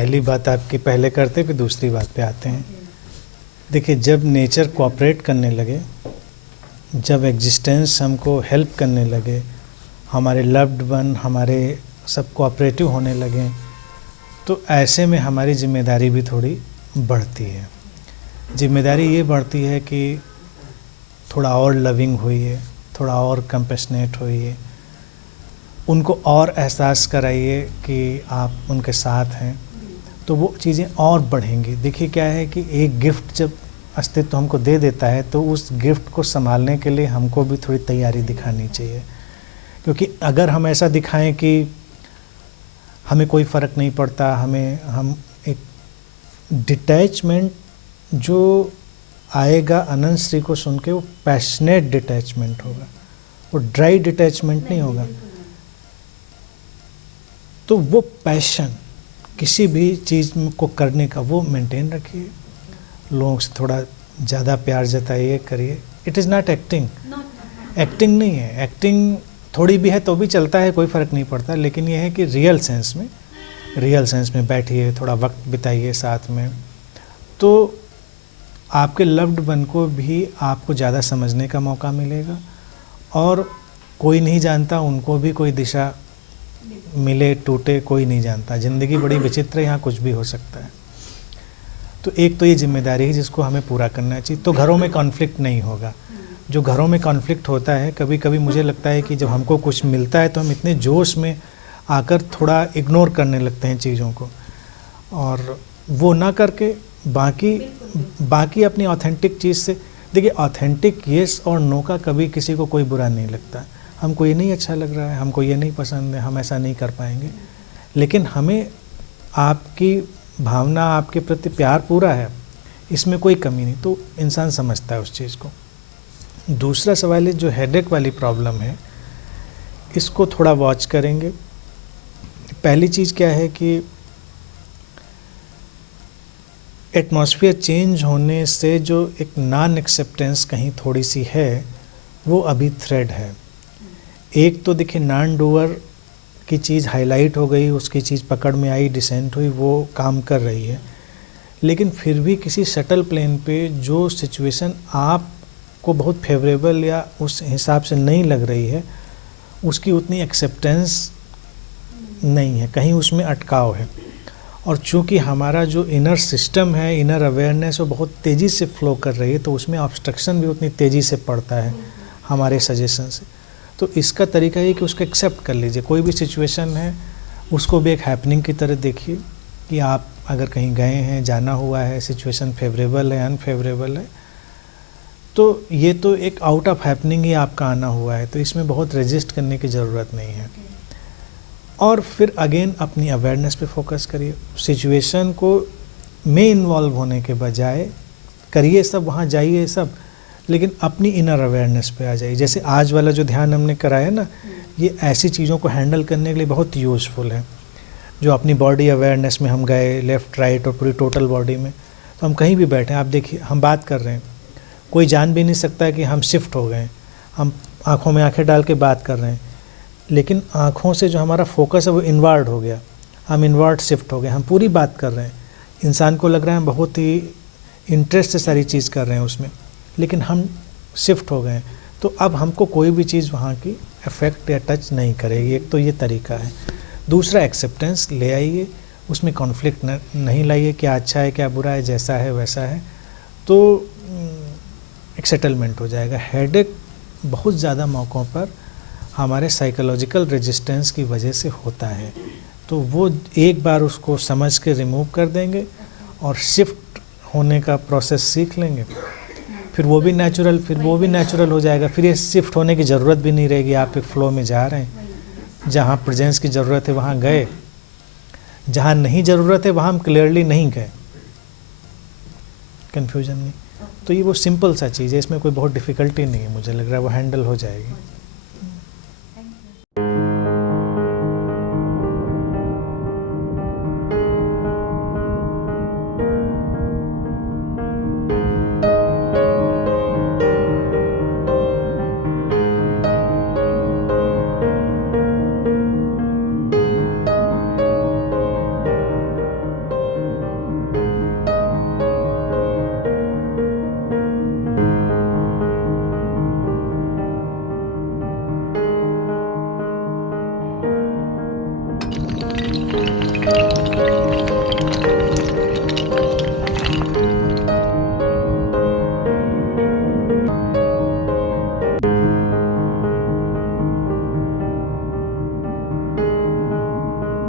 पहली बात आपकी पहले करते फिर दूसरी बात पे आते हैं। देखिए, जब नेचर कोऑपरेट करने लगे, जब एग्जिस्टेंस हमको हेल्प करने लगे, हमारे लव्ड वन हमारे सब कोऑपरेटिव होने लगे, तो ऐसे में हमारी जिम्मेदारी भी थोड़ी बढ़ती है। जिम्मेदारी ये बढ़ती है कि थोड़ा और लविंग होइए, थोड़ा और कंपैशनेट होइए, उनको और एहसास कराइए कि आप उनके साथ हैं, तो वो चीज़ें और बढ़ेंगी। देखिए क्या है कि एक गिफ्ट जब अस्तित्व हमको दे देता है तो उस गिफ्ट को संभालने के लिए हमको भी थोड़ी तैयारी दिखानी चाहिए। क्योंकि अगर हम ऐसा दिखाएं कि हमें कोई फ़र्क नहीं पड़ता, हम एक डिटैचमेंट जो आएगा अनंत श्री को सुन के, वो पैशनेट डिटैचमेंट होगा, वो ड्राई डिटैचमेंट नहीं होगा। तो वो पैशन किसी भी चीज़ को करने का वो मेंटेन रखिए, लोगों से थोड़ा ज़्यादा प्यार जताइए, करिए। It is not acting, acting नहीं है। एक्टिंग थोड़ी भी है तो भी चलता है, कोई फ़र्क नहीं पड़ता, लेकिन ये है कि रियल सेंस में बैठिए, थोड़ा वक्त बिताइए साथ में, तो आपके लव्ड वन को भी आपको ज़्यादा समझने का मौका मिलेगा। और कोई नहीं जानता, उनको भी कोई दिशा मिले टूटे कोई नहीं जानता। ज़िंदगी बड़ी विचित्र है, यहाँ कुछ भी हो सकता है। तो एक तो ये जिम्मेदारी है जिसको हमें पूरा करना चाहिए, तो घरों में कॉन्फ्लिक्ट नहीं होगा। जो घरों में कॉन्फ्लिक्ट होता है, कभी कभी मुझे लगता है कि जब हमको कुछ मिलता है तो हम इतने जोश में आकर थोड़ा इग्नोर करने लगते हैं चीज़ों को, और वो ना करके बाकी अपनी ऑथेंटिक चीज़ से। देखिए, ऑथेंटिक येस और नो का कभी किसी को कोई बुरा नहीं लगता। हमको ये नहीं अच्छा लग रहा है, हमको ये नहीं पसंद है, हम ऐसा नहीं कर पाएंगे, लेकिन हमें आपकी भावना, आपके प्रति प्यार पूरा है, इसमें कोई कमी नहीं, तो इंसान समझता है उस चीज़ को। दूसरा सवाल है, जो हेडेक वाली प्रॉब्लम है, इसको थोड़ा वॉच करेंगे। पहली चीज़ क्या है कि एटमॉस्फेयर चेंज होने से जो एक नॉन एक्सेप्टेंस कहीं थोड़ी सी है, वो अभी थ्रेड है। एक तो देखिए, नॉन डूअर की चीज़ हाईलाइट हो गई, उसकी चीज़ पकड़ में आई, डिसेंट हुई, वो काम कर रही है, लेकिन फिर भी किसी सटल प्लेन पे जो सिचुएशन आपको बहुत फेवरेबल या उस हिसाब से नहीं लग रही है, उसकी उतनी एक्सेप्टेंस नहीं है, कहीं उसमें अटकाव है। और चूँकि हमारा जो इनर सिस्टम है, इनर अवेयरनेस, वो बहुत तेज़ी से फ्लो कर रही है, तो उसमें ऑब्स्ट्रक्शन भी उतनी तेज़ी से पड़ता है हमारे सजेशन से। तो इसका तरीका ये कि उसको एक्सेप्ट कर लीजिए। कोई भी सिचुएशन है उसको भी एक हैपनिंग की तरह देखिए कि आप अगर कहीं गए हैं, जाना हुआ है, सिचुएशन फेवरेबल है, अनफेवरेबल है, तो ये तो एक आउट ऑफ हैपनिंग ही आपका आना हुआ है, तो इसमें बहुत रेजिस्ट करने की ज़रूरत नहीं है। और फिर अगेन अपनी अवेयरनेस पे फोकस करिए। सिचुएशन को में इन्वॉल्व होने के बजाय करिए सब, वहाँ जाइए सब, लेकिन अपनी इनर अवेयरनेस पे आ जाइए। जैसे आज वाला जो ध्यान हमने कराया ना, ये ऐसी चीज़ों को हैंडल करने के लिए बहुत यूज़फुल है। जो अपनी बॉडी अवेयरनेस में हम गए, लेफ़्ट राइट और पूरी टोटल बॉडी में, तो हम कहीं भी बैठे, आप देखिए हम बात कर रहे हैं, कोई जान भी नहीं सकता कि हम शिफ्ट हो गए, हम आँखों में आँखें डाल के बात कर रहे हैं, लेकिन आँखों से जो हमारा फोकस है वो इनवर्ड हो गया, हम इनवर्ड शिफ्ट हो गए, हम पूरी बात कर रहे हैं। इंसान को लग रहा है हम बहुत ही इंटरेस्ट से सारी चीज़ कर रहे हैं उसमें, लेकिन हम शिफ्ट हो गए, तो अब हमको कोई भी चीज़ वहाँ की इफ़ेक्ट या टच नहीं करेगी। एक तो ये तरीका है। दूसरा, एक्सेप्टेंस ले आइए, उसमें कॉन्फ्लिक्ट नहीं लाइए, क्या अच्छा है क्या बुरा है, जैसा है वैसा है, तो एक सेटलमेंट हो जाएगा। हेडेक बहुत ज़्यादा मौक़ों पर हमारे साइकोलॉजिकल रेजिस्टेंस की वजह से होता है, तो वो एक बार उसको समझ के रिमूव कर देंगे और शिफ्ट होने का प्रोसेस सीख लेंगे, फिर वो भी नेचुरल हो जाएगा। फिर ये शिफ्ट होने की ज़रूरत भी नहीं रहेगी, आप एक फ़्लो में जा रहे हैं। जहाँ प्रेजेंस की ज़रूरत है वहाँ गए, जहाँ नहीं ज़रूरत है वहाँ हम क्लियरली नहीं गए, कन्फ्यूजन नहीं। तो ये वो सिंपल सा चीज़ है, इसमें कोई बहुत डिफ़िकल्टी नहीं है, मुझे लग रहा है वो हैंडल हो जाएगी।